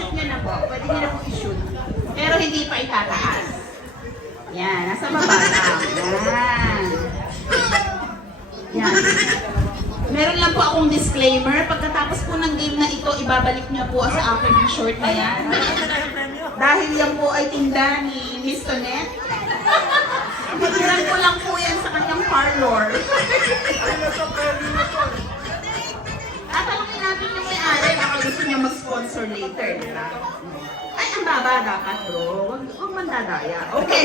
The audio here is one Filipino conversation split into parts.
i-shoot nyo na po. Pwede nyo na po i-shoot. Pero hindi pa itataas. Yan, nasa baba lang. Yan. Yan. Meron lang po akong disclaimer. Pagkatapos po ng game na ito, ibabalik nyo po sa akin yung short na yan. Dahil yan po ay tinda ni Miss Tonette. Ilan ko lang po yan sa kanyang parlor. Tatanungin natin yung may-ari, baka gusto niya mag-sponsor later, diba? Ay, ang baba dapat, bro. Huwag mandadaya. Okay.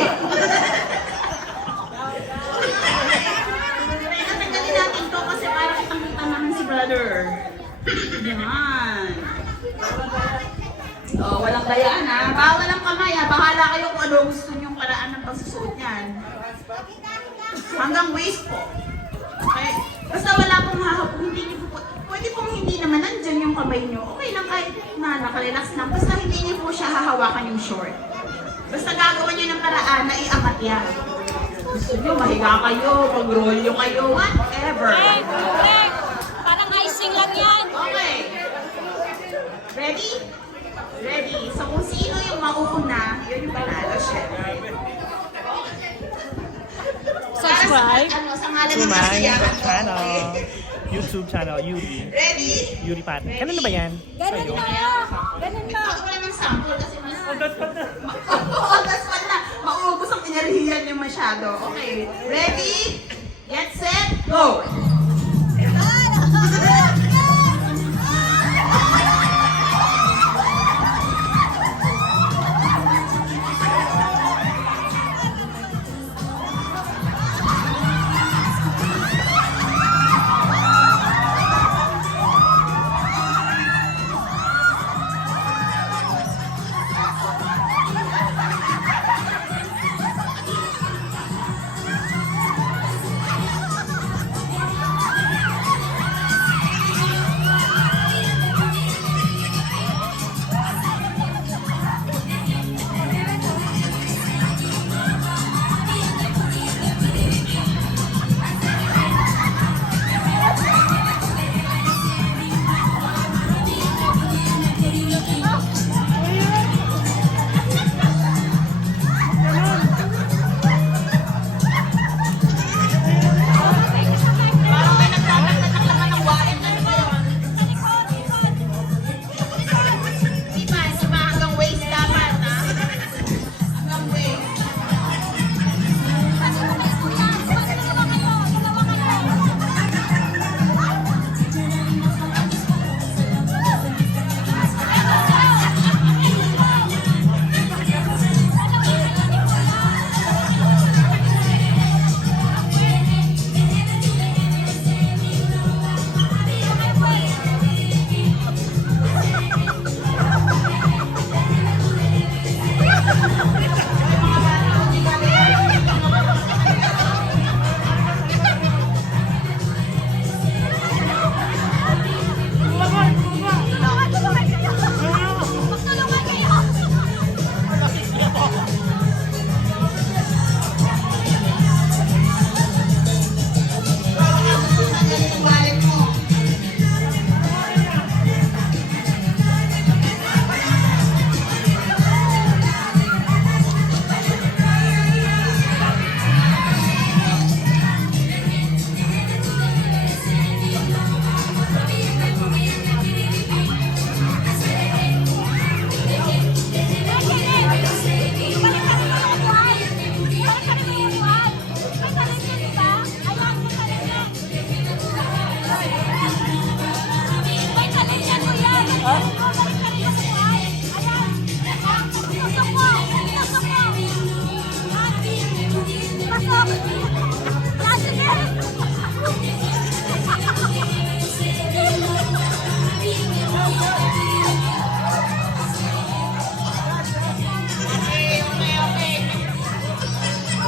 Natanggalin natin to kasi para kitang-kita naman si brother. Yan. Oh, walang dayaan ha. Bawal ang kamay ha. Bahala kayo kung ano gusto niyong paraan ng pagsusuot niyan. Hanggang waist po. Okay? Basta wala pong hahapon, hindi niyo po, pwede pong hindi naman nandyan yung kamay niyo. Okay lang kahit na nakarelax lang. Basta hindi niyo po siya hahawakan yung short. Basta gagawin niyo ng paraan na iangat yan. Gusto niyo, mahiga kayo, mag-rolyo kayo, whatever. Parang icing lang yan. Okay. Ready? Ready. So kung sino yung mauna, yun yung panalo, syempre. Subscribe Ano, sa ngalan To ng my kasiyahan ko. channel. Okay. YouTube channel, Yuri. Ready? Yuri Pat. Kanino ba yan? Ganun Sa'yo? na. Ganun na. Ako lang ng sample kasi mas... Oh, that's fun na. Oh, that's fun na. Maubos ang pinarihan niyo masyado. Okay. Ready? Get set, go! Parang may nagtataktak naman ng wain. Ano ba yun? Di ba? Hanggang waist dapat, ha? Hanggang waist.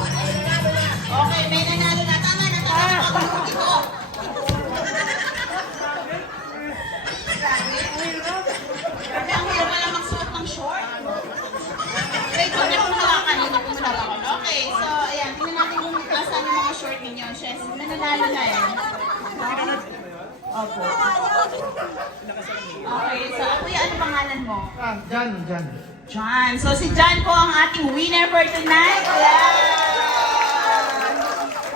Okay, may nanalo na. Tama na, tama na. Ito. Grabe, ang hirap pala magsuot ng short. Wait, huwag niyo kung hawakan. Hindi ko hawakan. Okay, so ayan. Tingnan natin kung asan yung mga short ninyo. Nananalo na yan. Opo. Okay, so kuya, ano pangalan mo? Jan. John. So si John po ang ating winner for tonight. Yeah!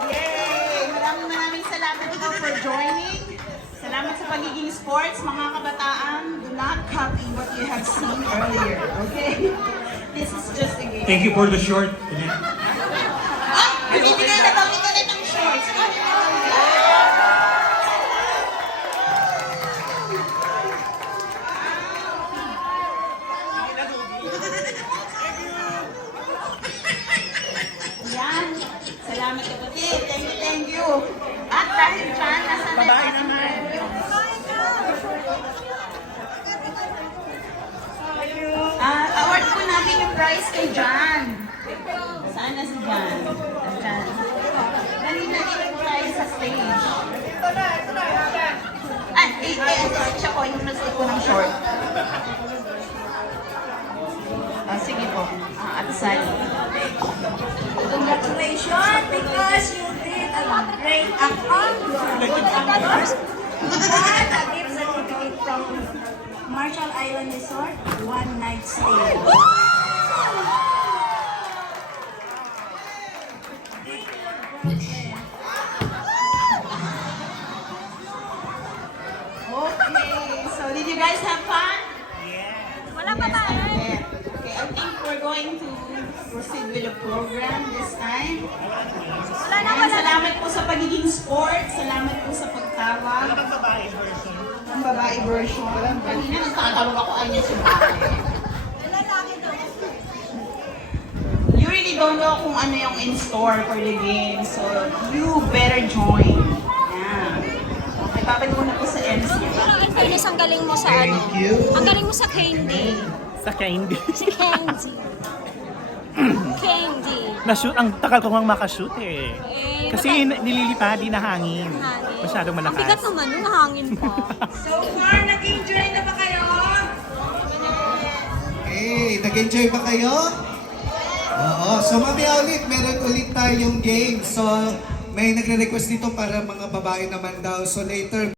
Yay! Maraming salamat po for joining. Salamat sa pagiging sports. Mga kabataan, do not copy what you have seen earlier. Okay? This is just a game. Thank you for the short. Ah! Bibigay na daw ito ulit ang shorts. Yan. Salamat kapatid. Thank you. At dahil dyan, nasa Babae naman. Award po natin yung prize kay John. Saan na si John? John. Dali po tayo sa stage. Siya po, yung nag-stick ko ng short. Sige po. At Sally. Congratulations because you did a great act. Good actors. And a gift certificate from Marshall Island Resort, one night stay. Okay, so did you guys have fun? Wala pa ba? Okay, I think we're going to proceed with the program this time. Ayan, salamat po sa pagiging sport. Salamat po sa pagtawag. Ang babae version. Ang babae version. Kanina nagtatawag ako ay niya si babae. You really don't know kung ano yung in store for the game. So, you better join. Yeah. Okay, babalik ko na po sa MC. Pero in fairness, ang galing mo sa ano? Ang galing mo sa candy. Sa candy. Si Candy. Candy. Na-shoot, ang takal ko nga makashoot eh. Kasi bakit? nililipad, di na hangin. Hangin. Masyadong Ang bigat malakas. naman, yung hangin pa. So far, nag-enjoy na ba kayo? Hey, nag-enjoy ba kayo? Oo, so mamaya ulit, meron ulit tayong game. So, may nagre-request dito para mga babae naman daw. So later,